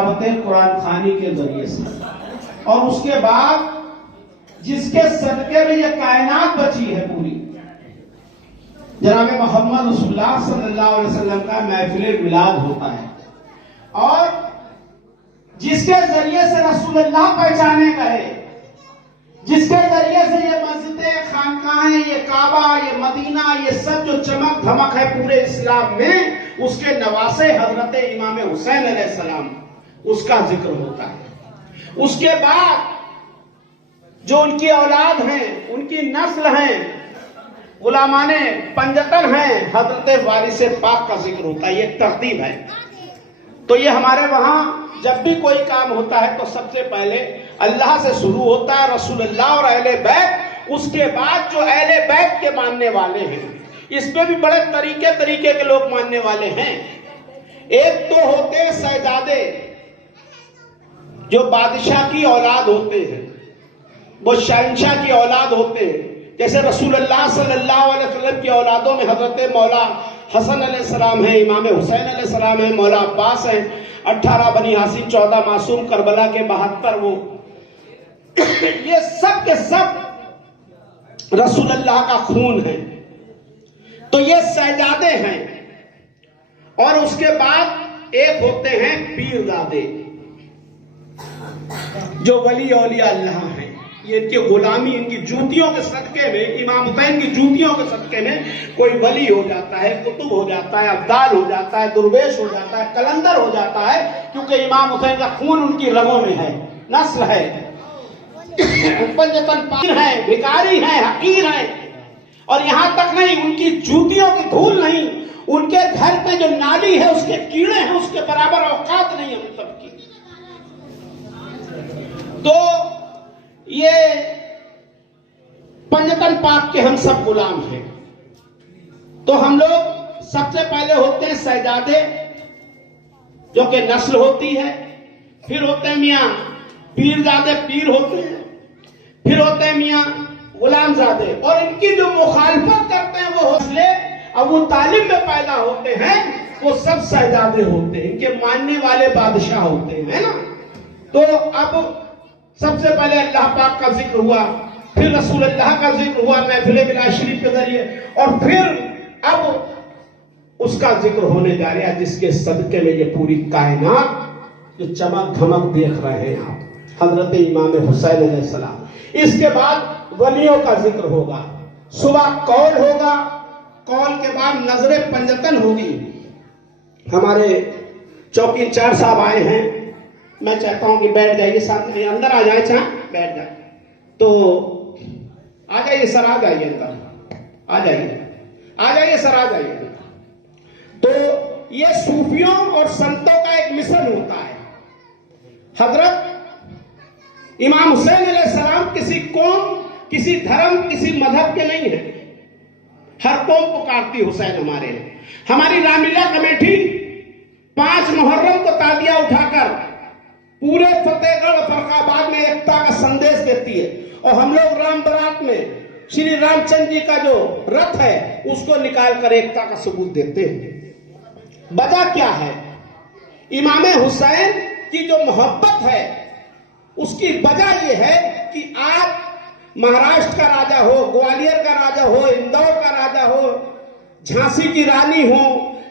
قرآن خوانی کے ذریعے سے، اور اس کے بعد جس کے صدقے میں یہ کائنات بچی ہے پوری، جناب محمد رسول اللہ صلی اللہ علیہ وسلم کا محفل میلاد ہوتا ہے، اور جس کے ذریعے سے رسول اللہ پہچانے گئے، جس کے ذریعے سے یہ مسجدیں، خانقاہیں، یہ کعبہ، یہ مدینہ، یہ سب جو چمک دھمک ہے پورے اسلام میں، اس کے نواسے حضرت امام حسین علیہ السلام، اس کا ذکر ہوتا ہے۔ اس کے بعد جو ان کی اولاد ہیں، ان کی نسل ہیں، غلامان پنجتن ہیں، حضرت وارث پاک کا ذکر ہوتا ہے۔ یہ ایک ترتیب ہے۔ تو یہ ہمارے وہاں جب بھی کوئی کام ہوتا ہے تو سب سے پہلے اللہ سے شروع ہوتا ہے، رسول اللہ اور اہل بیت، اس کے بعد جو اہل بیت کے ماننے والے ہیں، اس میں بھی بڑے طریقے کے لوگ ماننے والے ہیں۔ ایک تو ہوتے ہیں شہزادے، جو بادشاہ کی اولاد ہوتے ہیں، وہ شہنشاہ کی اولاد ہوتے ہیں، جیسے رسول اللہ صلی اللہ علیہ وسلم کی اولادوں میں حضرت مولا حسن علیہ السلام ہیں، امام حسین علیہ السلام ہیں، مولا عباس ہیں، 18 بنی ہاشم، 14 معصوم، کربلا کے 72 وہ، یہ سب کے سب رسول اللہ کا خون ہے۔ تو یہ شہزادے ہیں، اور اس کے بعد ایک ہوتے ہیں پیرزادے، جو ولی اولیاء اللہ ہیں۔ یہ ان کی غلامی، ان کی جوتیوں کے صدقے میں، امام حسین کی جوتیوں کے صدقے میں کوئی ولی ہو جاتا ہے، قطب ہو جاتا ہے، ابدال ہو جاتا ہے، درویش ہو جاتا ہے، قلندر ہو جاتا ہے، کیونکہ امام حسین کا خون ان کی رگوں میں ہے، نسل ہے۔ پنجتن پیر ہیں، بھکاری ہیں، حقیر ہیں، اور یہاں تک نہیں، ان کی جوتیوں کی دھول نہیں، ان کے گھر پہ جو نالی ہے اس کے کیڑے ہیں، اس کے برابر اوقات نہیں ہم سب کی۔ تو یہ پنجتن پاک کے ہم سب غلام ہیں۔ تو ہم لوگ سب سے پہلے ہوتے ہیں شہزادے، جو کہ نسل ہوتی ہے، پھر ہوتے ہیں میاں پیرزادے، پیر ہوتے ہیں، پھر ہوتے ہیں میاں غلام زادے، اور ان کی جو مخالفت کرتے ہیں وہ حوصلے ابو طالب میں پیدا ہوتے ہیں، وہ سب شہزادے ہوتے ہیں، ان کے ماننے والے بادشاہ ہوتے ہیں نا۔ تو اب سب سے پہلے اللہ پاک کا ذکر ہوا، پھر رسول اللہ کا ذکر ہوا محفل میلاد شریف کے ذریعے، اور پھر اب اس کا ذکر ہونے جا رہا ہے جس کے صدقے میں یہ پوری کائنات جو چمک دھمک دیکھ رہے ہیں آپ، حضرت امام حسین علیہ السلام۔ اس کے بعد ولیوں کا ذکر ہوگا، صبح قول ہوگا، قول کے بعد نظر پنجتن ہوگی۔ ہمارے چوکی انچارج صاحب آئے ہیں، میں چاہتا ہوں کہ بیٹھ جائیے، ساتھ میں اندر آ جائیں، چاہیں بیٹھ جائیں تو آ جائیے سر، آ جائیے اندر، آ جائیے سر، آ جائیے۔ تو یہ صوفیوں اور سنتوں کا ایک مشن ہوتا ہے۔ حضرت امام حسین علیہ السلام کسی قوم، کسی دھرم، کسی مذہب کے نہیں ہیں، ہر قوم پکارتی حسین ہمارے ہیں۔ ہماری رام لیلا کمیٹی 5 محرم کو تالیاں اٹھا کر پورے فتح گڑھ فرق آباد میں ایکتا کا سندیش دیتی ہے، اور ہم لوگ رام برات میں شری رام چندر جی کا جو رتھ ہے اس کو نکال کر ایکتا کا ثبوت دیتے ہیں۔ وجہ کیا ہے؟ امام حسین کی جو محبت ہے اس کی وجہ یہ ہے کہ آپ مہاراشٹر کا راجا ہو، گوالیر کا راجا ہو، اندور کا راجا ہو، جھانسی کی رانی ہو،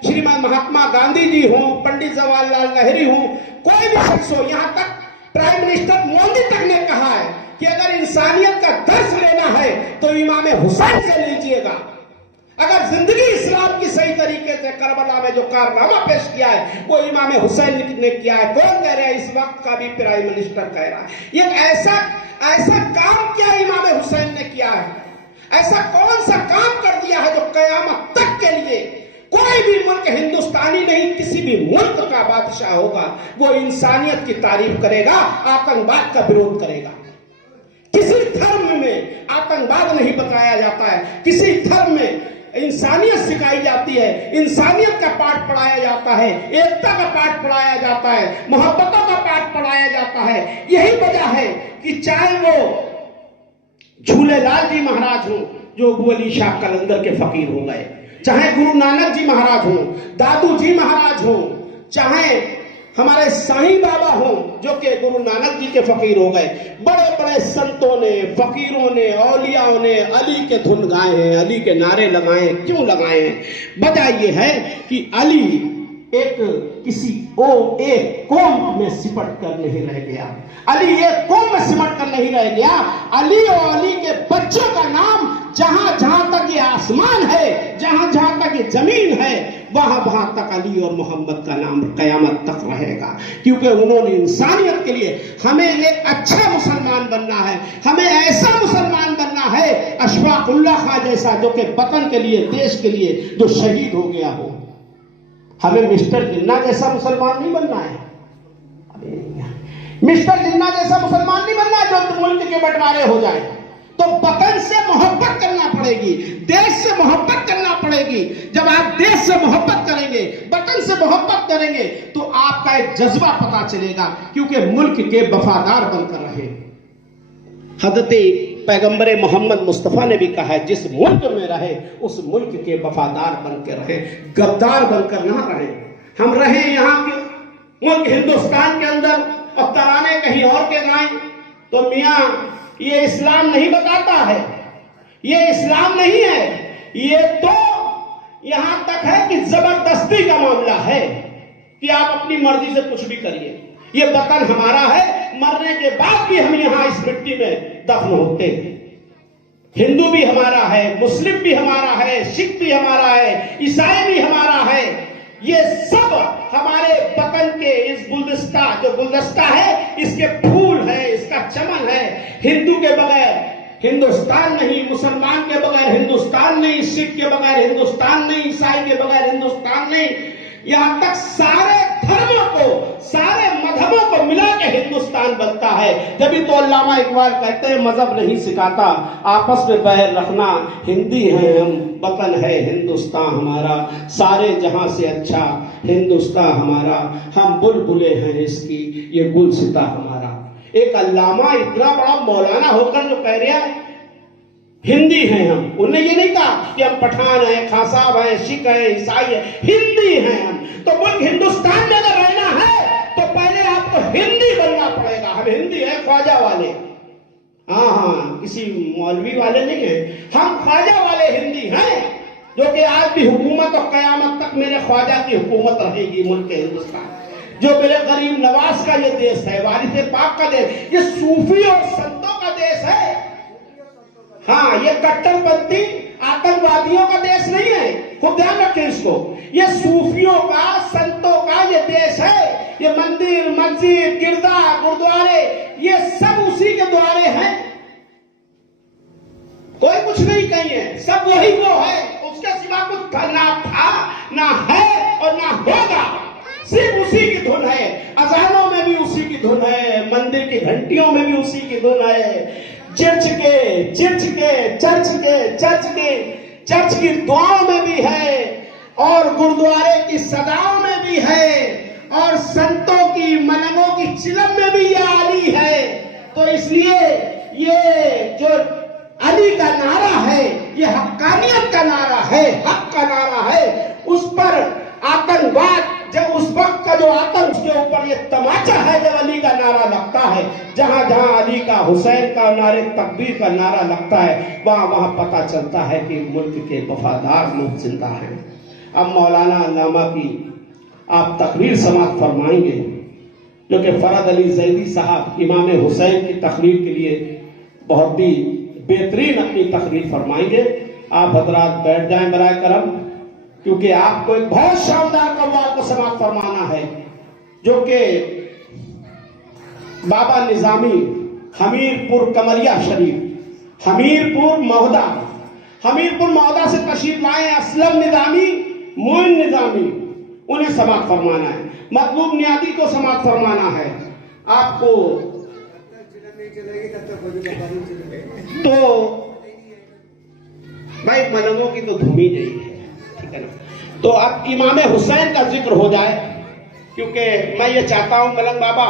شریمان مہاتما گاندھی جی ہوں، پنڈت جواہر لال نہرو ہوں، کوئی بھی شخص ہو، یہاں تک پرائم منسٹر مودی تک نے کہا ہے کہ اگر انسانیت کا درس لینا ہے تو امام حسین سے لیجئے گا۔ اگر زندگی اسلام کی صحیح طریقے سے کربلا میں جو کارنامہ پیش کیا ہے وہ امام حسین نے کیا ہے۔ کون کہہ رہا ہے؟ اس وقت کا بھی پرائم منسٹر کہہ رہا ہے۔ یہ ایسا کام کیا امام حسین نے کیا ہے، ایسا کون سا کام کر دیا ہے جو قیامت تک کے لیے کوئی بھی ملک ہندوستانی نہیں، کسی بھی ملک کا بادشاہ ہوگا وہ انسانیت کی تعریف کرے گا، آتنکواد کا وروଧ کرے گا۔ کسی دھرم میں آتنکواد نہیں بتایا جاتا ہے، کسی دھرم میں انسانیت سکھائی جاتی ہے، انسانیت کا پاٹھ پڑھایا جاتا ہے، ایکتا کا پاٹھ پڑھایا جاتا ہے، محبتوں کا پاٹھ پڑھایا جاتا ہے۔ یہی وجہ ہے کہ چاہے وہ جھولے لال جی مہاراج ہوں جو ابو علی شاہ قلندر کے فقیر ہو گئے، چاہے گرو نانک جی مہاراج ہوں، دادو جی مہاراج ہوں، چاہے ہمارے سائیں بابا ہوں جو کہ گرو نانک جی کے فقیر ہو گئے، بڑے بڑے سنتوں نے، فقیروں نے، اولیاء نے علی کے دھن گائے ہیں، علی کے نعرے لگائے ہیں۔ کیوں لگائے ہیں؟ وجہ یہ ہے کہ علی ایک قوم میں سمٹ کر نہیں رہ گیا، علی ایک قوم میں سمٹ کر نہیں رہ گیا، علی اور علی کے بچوں کا نام جہاں جہاں تک یہ آسمان ہے، جہاں جہاں تک یہ زمین ہے، وہاں وہاں تک علی اور محمد کا نام قیامت تک رہے گا، کیونکہ انہوں نے انسانیت کے لیے ہمیں ایک اچھا مسلمان بننا ہے، ہمیں ایسا مسلمان بننا ہے اشفاق اللہ خان جیسا، جو کہ وطن کے لیے، دیش کے لیے جو شہید ہو گیا ہو۔ ہمیں مسٹر جناح جیسا مسلمان نہیں بننا ہے، مسٹر جناح جیسا مسلمان نہیں بننا ہے جو ملک کے بٹوارے ہو جائے۔ تو وطن سے محبت کرنا پڑے گی، دیش سے محبت کرنا پڑے گی۔ جب آپ دیش سے محبت کریں گے، وطن سے محبت کریں گے، تو آپ کا ایک جذبہ پتا چلے گا، کیونکہ ملک کے وفادار بن کر رہے۔ حضرت پیغمبر محمد مصطفیٰ نے بھی کہا ہے، جس ملک میں رہے اس ملک کے وفادار بن کے رہے، غدار بن کر نہ رہے۔ ہم رہیں یہاں کے ملک ہندوستان کے اندر اور ترانے کہیں اور کے گائیں، تو میاں یہ اسلام نہیں بتاتا ہے، یہ اسلام نہیں ہے، یہ تو یہاں تک ہے کہ زبردستی کا معاملہ ہے کہ آپ اپنی مرضی سے کچھ بھی کریے۔ یہ وطن ہمارا ہے، مرنے کے بعد بھی ہم یہاں اس مٹی میں دفن ہوتے ہیں۔ ہندو بھی ہمارا ہے، مسلم بھی ہمارا ہے، سکھ بھی ہمارا ہے، عیسائی بھی ہمارا ہے، یہ سب ہمارے وطن کے اس گلدستہ ہے، اس کے پھول ہے، اس کا چمن ہے۔ ہندو کے بغیر ہندوستان نہیں، مسلمان کے بغیر ہندوستان نہیں، سکھ کے بغیر ہندوستان نہیں، عیسائی کے بغیر ہندوستان نہیں، یہاں تک سارے دھرموں کو، سارے مذہبوں کو ملا کے ہندوستان بنتا ہے۔ جبھی تو علامہ اقبال کہتے ہیں مذہب نہیں سکھاتا آپس میں بہر رکھنا، ہندی ہیں ہم، وطن ہے ہندوستان ہمارا، سارے جہاں سے اچھا ہندوستان ہمارا، ہم بلبلے ہیں اس کی، یہ گلستہ ہمارا۔ ایک علامہ اتنا بڑا مولانا ہو کر جو کہہ رہا ہے ہندی ہیں ہم، انہوں نے یہ نہیں کہا کہ ہم پٹھان ہیں، خان صاحب ہیں، سکھ ہیں، عیسائی ہیں، ہندی ہیں ہم۔ تو ملک ہندوستان میں اگر رہنا ہے تو پہلے آپ کو ہندی بننا پڑے گا۔ ہم ہندی ہیں، خواجہ والے، ہاں کسی مولوی والے نہیں ہیں، ہم خواجہ والے ہندی ہیں، جو کہ آج بھی حکومت اور قیامت تک میرے خواجہ کی حکومت رہے گی ملک ہندوستان، جو میرے غریب نواز کا یہ دیش ہے، وارث پاک کا دیش، یہ صوفی اور سنتوں کا دیش ہے۔ ہاں، یہ کٹر پنتھی آتنکوادیوں کا دیش نہیں ہے، خوب دھیان رکھیں اس کو۔ یہ صوفیوں کا، سنتوں کا یہ دیش ہے۔ یہ مندر، مسجد، گردہ، گردوارے، یہ سب اسی کے دوارے ہیں، کوئی کچھ نہیں کہیں ہے، سب وہی وہ ہے، اس کے سوا کچھ نہ تھا، نہ ہے اور نہ ہوگا، صرف اسی کی دھن ہے۔ اذانوں میں بھی اسی کی دھن ہے، مندر کی گھنٹیوں میں بھی اسی کی دھن ہے، چرچ کی دعاؤں میں بھی ہے، اور گردوارے کی صداؤں میں بھی ہے، اور سنتوں کی ملنگوں کی چلم میں بھی یہ علی ہے۔ تو اس لیے یہ جو علی کا نعرہ ہے، یہ حقانیت کا نعرہ ہے، حق کا نعرہ ہے۔ اس پر آتنکواد، جب اس وقت کا جو آتنک، اس کے اوپر یہ تماچا ہے جب علی کا نعرہ لگتا ہے، جہاں جہاں علی کا، حسین کا نعرے تکبیر کا نعرہ لگتا ہے، وہاں وہاں پتہ چلتا ہے کہ ملک کے وفادار لوگ زندہ ہیں۔ اب مولانا علامہ کی آپ تقریر سماعت فرمائیں گے، جو کہ فرد علی زیدی صاحب امام حسین کی تقریر کے لیے بہت ہی بہترین اپنی تقریر فرمائیں گے۔ آپ حضرات بیٹھ جائیں برائے کرم، کیونکہ آپ کو ایک بہت شاندار قوال کو سماعت فرمانا ہے، جو کہ بابا نظامی حمیرپور کمریا شریف، حمیرپور مہودہ سے تشریف لائے اسلم نظامی، معین نظامی، انہیں سماعت فرمانا ہے۔ مطلوب نیادی کو سماعت فرمانا ہے۔ آپ کو تو بھائی ملنگوں کی تو دھوم ہی نہیں ہے، ٹھیک ہے نا؟ تو اب امام حسین کا ذکر ہو جائے، کیونکہ میں یہ چاہتا ہوں ملنگ بابا